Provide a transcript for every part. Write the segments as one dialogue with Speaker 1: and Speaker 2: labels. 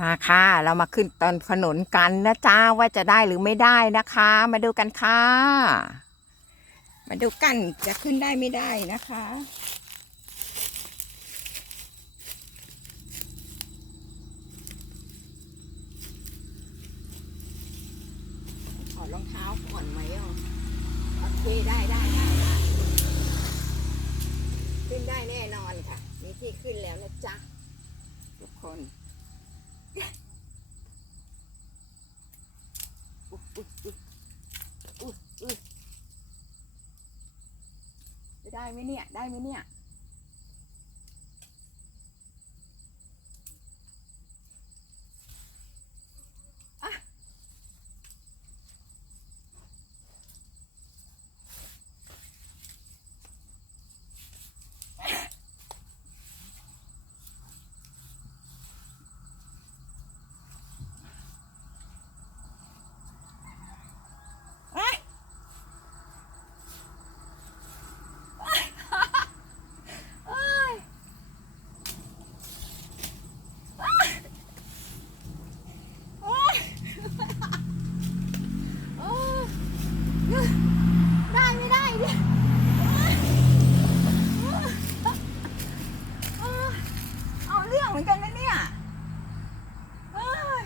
Speaker 1: มาค่ะ เรามาขึ้นต้นขนุนกันนะจ้าว่าจะได้หรือไม่ได้นะคะ มาดูกันค่ะ มาดูกันจะขึ้นได้ไม่ได้นะคะ ขอรองเท้าก่อนไหมอะโอเคได้ได้ได้ได้ขึ้นได้แน่นอนค่ะ มีที่ขึ้นแล้วนะจ๊ะทุกคนอุ๊ยอุ๊ยอุ๊ยอุ๊ยอุ๊ยจะ ได้ไหมเนี่ย ได้ไหมเนี่ย ได้ไม่ได้เนี่ยเอาเรื่องเหมือนกันนะเนี่ยเอ้ย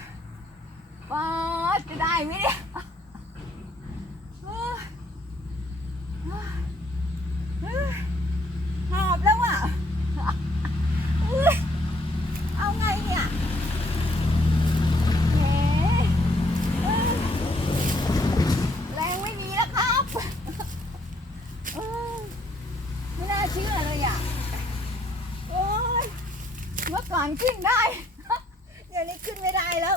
Speaker 1: ป๊า ดจะได้ไหมเนี่ยเอ้ยเอ้ยหอบแล้วอะเอาไงเนี่ยแรงไม่มีแล้วครับไม่น่าเชื่อเลยอะโอ้ยเมื่อก่อนขึ้นได้ เดี๋ยวนี้ขึ้นไม่ได้แล้ว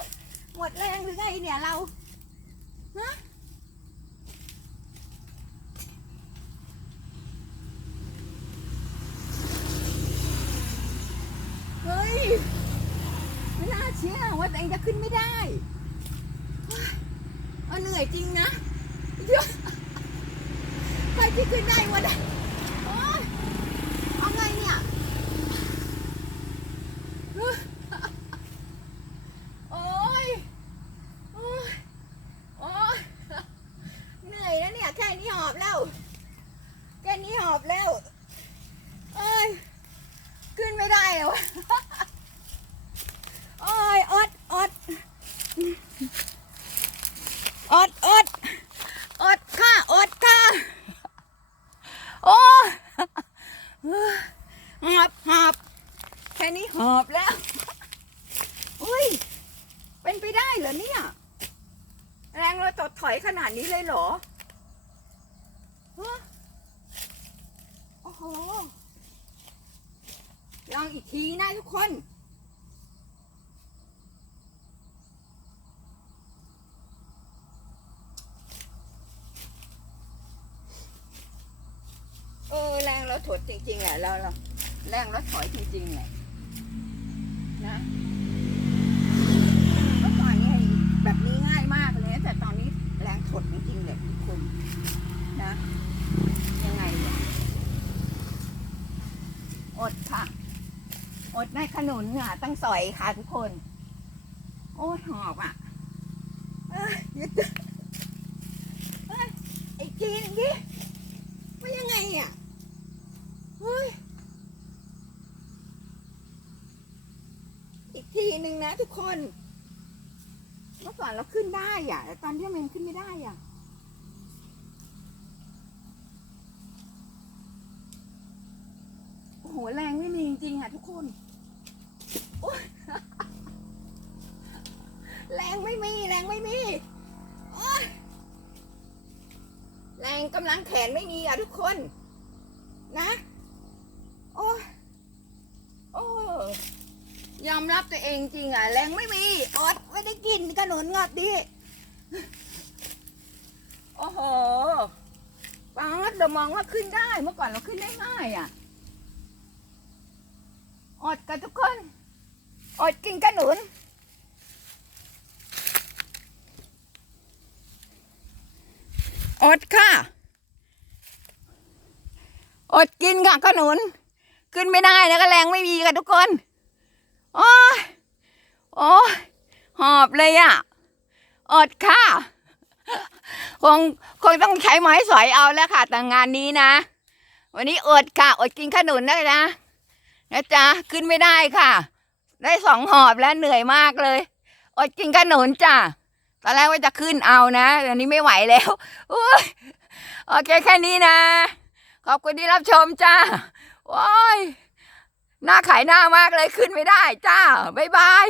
Speaker 1: หมดแรงหรือไงเนี่ยเราฮะเฮ้ย ไม่น่าเชื่อว่าตัวเองจะขึ้นไม่ได้เฮ้ยเอาเหนื่อยจริงนะเดี๋ยวใครที่ขึ้นได้วะเนี่ยโอ๊ยเอาไงเนี่ยโอ๊ยโอ๊ยโอ๊ยเหนื่อย แค่นี้หอบแล้ว แค่นี้หอบแล้ว เอ้ย ขึ้นไม่ได้เลยวะโอ้ยอดอดอดอดอดค่ะอดค่ะโอ้ยหอบหอบแค่นี้หอบแล้ว อุ้ย เป็นไปได้เหรอเนี่ย แรงเราตดถอยขนาดนี้เลยเหรอฮะโอ้โห ล องอีกทีนะทุกคน เออแรงเราถดจริงๆแหละเราเราแรงเราถอยจริงๆแหละนะเมื่อก่อนนี่ยแบบนี้ง่ายมากเลยนะแต่ตอนนี้แรงถดจริงๆเลยทุกคนนะยังไงเนี่ยอดค่ะ อดในขนุนอะตั้งสอยค่ะทุกคน โอ้หอบอะเอ้ยยึดเอ้ยอีกทีหนึงดิว่ายังไงอะเฮ้ยอีกทีหนึ่งนะทุกคน เมื่อก่อนเราขึ้นได้อะแต่ตอนนี้มันขึ้นไม่ได้อะโอ้โหแรงไริงๆอะทุกคนแรงไม่มีแรงไม่มีแรงกำลังแขนไม่มีอะทุกคน นะโอ้ยโอ้ยอมรับตัวเองจริงอะ แรงไม่มีอดไม่ได้กินขนุนงอดดิโอ้โหป้าดเรามองว่าขึ้นได้เมื่อก่อนเราขึ้นได้ง่ายอะ อดกันทุกคน อดกินขนุน อดค่ะ อดกินค่ะขนุน ขึ้นไม่ได้นะก็แรงไม่มีกันทุกคน โอ้ยโอ้ยอบเลยอะอดค่ะ คงคงต้องใช้ไม้สอยเอาแล้วค่ะแต่งานนี้นะ วันนี้อดค่ะ อดกินขนุนนะนะ นะจ๊ะขึ้นไม่ได้ค่ะ ได้สองหอบแล้วเหนื่อยมากเลยอดกินขนุนจ้ะตอนแรกว่าจะขึ้นเอานะอันนี้ไม่ไหวแล้วอุ๊ยโอเคแค่นี้นะ ขอบคุณที่รับชมจ้าโอ้ยหน้าขายหน้ามากเลยขึ้นไม่ได้จ้าบ๊ายบาย